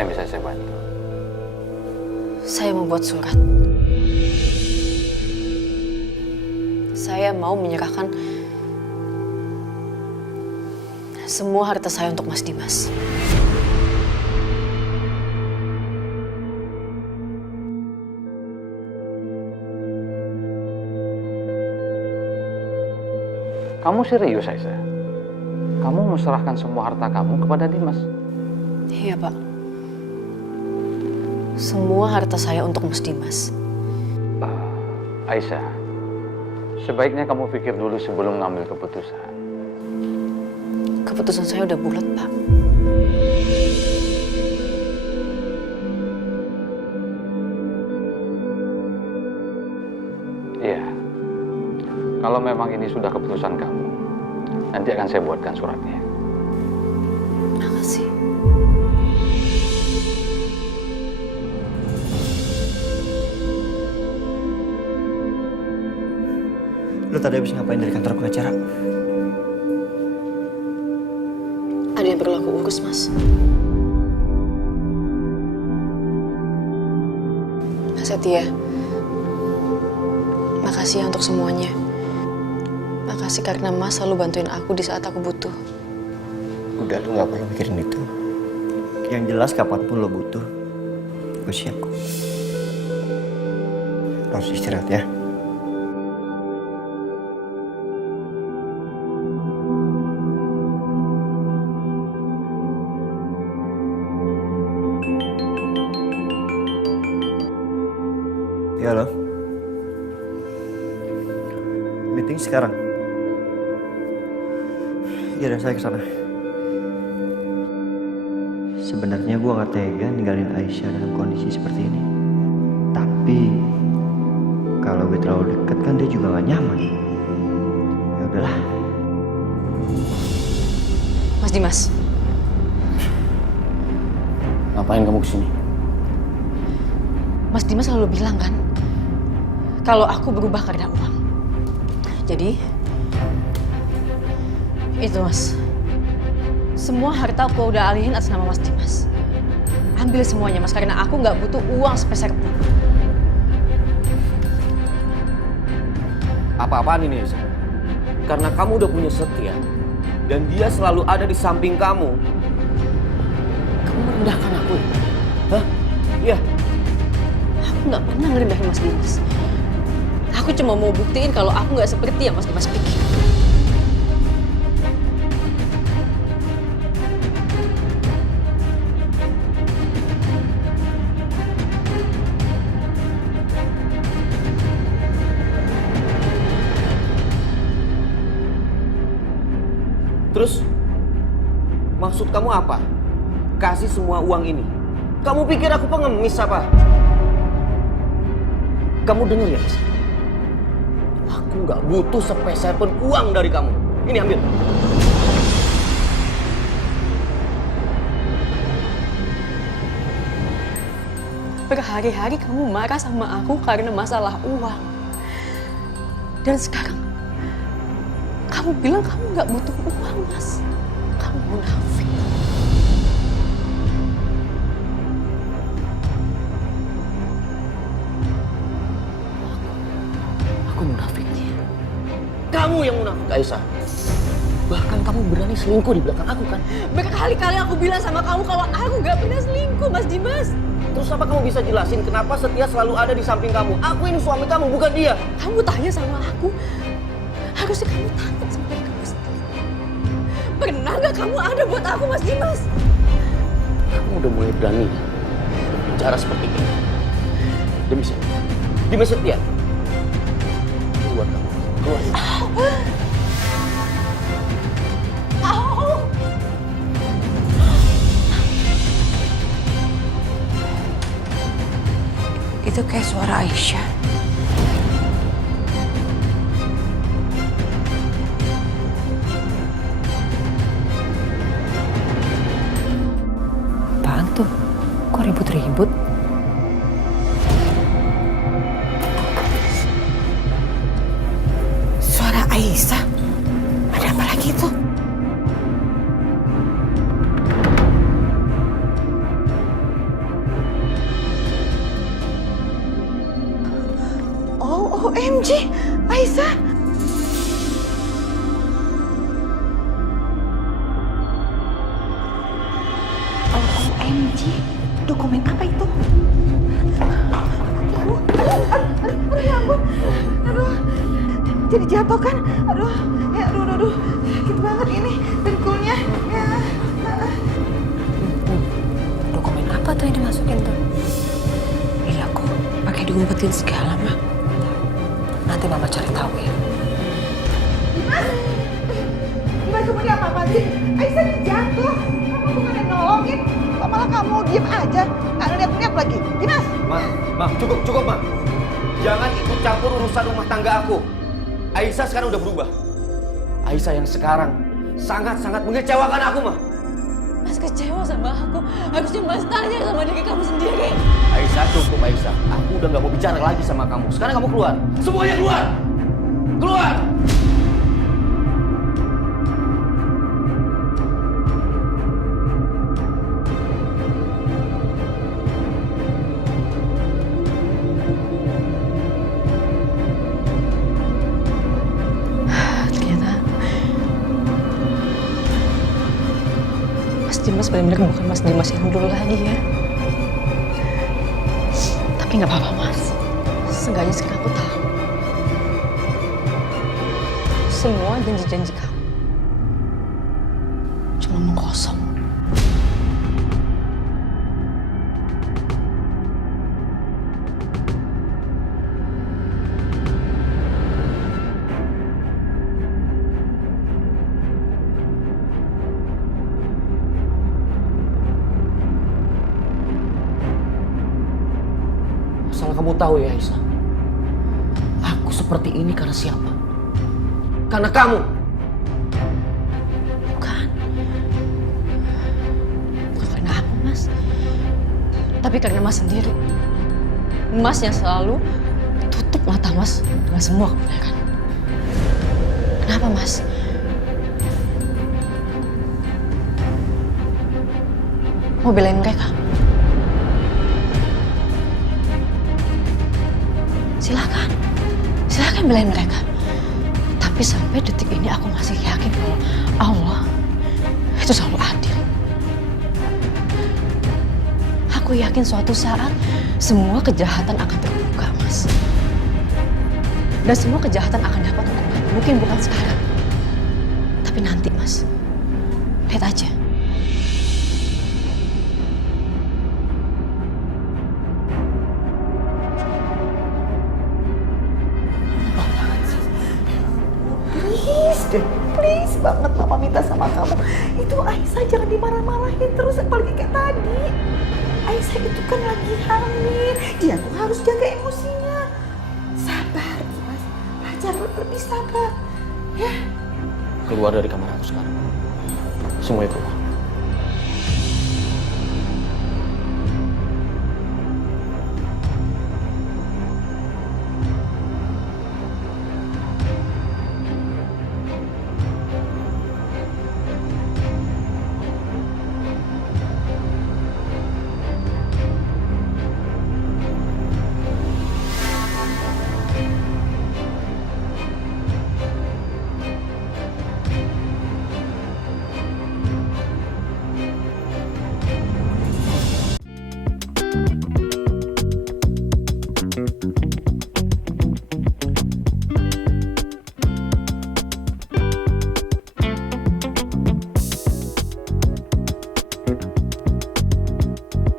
Apa yang bisa saya bantu? Saya membuat surat. Saya mau menyerahkan semua harta saya untuk Mas Dimas. Kamu serius, Aisyah? Kamu menserahkan semua harta kamu kepada Dimas? Iya, Pak. Semua harta saya untuk Mas Dimas. Aisyah, sebaiknya kamu pikir dulu sebelum ngambil keputusan. Keputusan saya udah bulat, Pak. Iya. Kalau memang ini sudah keputusan kamu, nanti akan saya buatkan suratnya. Makasih. Lu tadi habis ngapain dari kantor pengacara? Ada yang perlu aku urus, Mas. Mas Setia, makasih ya untuk semuanya. Makasih karena Mas selalu bantuin aku di saat aku butuh. Udah, lu gak perlu mikirin itu. Yang jelas kapanpun lo butuh, gue siap kok. Lo harus istirahat ya. Ya, halo. Meeting sekarang. Iya, saya ke sana. Sebenarnya gue gak tega ninggalin Aisyah dalam kondisi seperti ini. Tapi kalau gue terlalu dekat kan dia juga gak nyaman. Ya udahlah. Mas Dimas, Ngapain kamu kesini? Mas Dimas selalu bilang kan, kalau aku berubah karena uang. Jadi, itu Mas. Semua harta aku udah alihin atas nama Mas Dimas. Ambil semuanya, Mas, karena aku nggak butuh uang sepeser pun. Apa-apaan ini, Aisyah? Karena kamu udah punya Setia, dan dia selalu ada di samping kamu. Kamu merendahkan aku ya? Hah? Iya. Aku nggak pernah ngerendahin Mas Dimas. Aku cuma mau buktiin kalau aku nggak seperti yang Mas Dimas pikir. Terus, maksud kamu apa? Kasih semua uang ini. Kamu pikir aku pengemis apa? Kamu dengar ya, Aisyah? Aku nggak butuh sepeser pun uang dari kamu. Ini ambil. Berhari-hari kamu marah sama aku karena masalah uang. Dan sekarang, kamu bilang kamu nggak butuh uang, Mas. Kamu munafik. Aku munafik. Kamu yang munafik, Aisyah. Bahkan kamu berani selingkuh di belakang aku kan? Berkali-kali aku bilang sama kamu kalau aku nggak pernah selingkuh, Mas Dimas. Terus apa kamu bisa jelasin kenapa Setia selalu ada di samping kamu? Aku ini suami kamu, bukan dia. Kamu tanya sama aku. Harusnya kamu tanya sama diri kamu sendiri. Pernah nggak kamu ada buat aku, Mas Dimas? Kamu udah mulai berani bicara seperti ini. Demi siapa? Demi Setia. Keluar kamu. Keluar. Itu kayak suara Aisyah. Apaan tuh? Kok ribut-ribut? Suara Aisyah? Ada apa lagi tuh? OMG, Aisyah. OMG, dokumen apa itu? Aduh, jadi jatuh kan? Aduh, ya aduh, sakit banget ini dengkulnya. Ya. Dokumen apa tuh yang dimasukin tuh? Iya kok, pakai diumpetin segala mah. Nanti mama cari tahu ya. Dimas kamu ini apa-apaan sih? Aisyah ini jatuh. Kamu bukan yang nolongin. Kok malah kamu diem aja? Nggak ngeliat-ngeliat lagi. Dimas! Ma, cukup, Ma. Jangan ikut campur urusan rumah tangga aku. Aisyah sekarang udah berubah. Aisyah yang sekarang sangat-sangat mengecewakan aku, Ma. Mas kecewa sama aku. Harusnya Mas tanya sama diri kamu sendiri. Aisyah, cukup Aisyah. Aku udah nggak mau bicara lagi sama kamu. Sekarang kamu keluar. Semuanya keluar! Keluar! Ternyata Mas Dimas benar-benar bukan Mas Dimas yang dulu lagi ya. Tapi nggak apa-apa Mas. Seenggaknya sekarang aku tahu. Semua janji-janji kamu cuma omong kosong. Asal kamu tahu ya Aisyah. Aku seperti ini karena siapa? Karena kamu. Bukan. Bukan karena aku, Mas. Tapi karena Mas sendiri. Mas yang selalu tutup mata Mas dengan semua kebenaran. Kenapa, Mas? Mau belain mereka? Silakan. Silakan belain mereka. Tapi sampai detik ini aku masih yakin bahwa Allah itu selalu adil. Aku yakin suatu saat semua kejahatan akan terbuka, Mas. Dan semua kejahatan akan dapat hukuman. Mungkin bukan sekarang. Tapi nanti, Mas. Lihat aja. Please banget mama minta sama kamu. Itu Aisyah jangan dimarah-marahin terus apalagi kayak tadi. Aisyah itu kan lagi hamil. Dia tuh harus jaga emosinya. Sabar Dimas. Belajar lebih sabar. Ya. Keluar dari kamar aku sekarang. Semuanya keluar.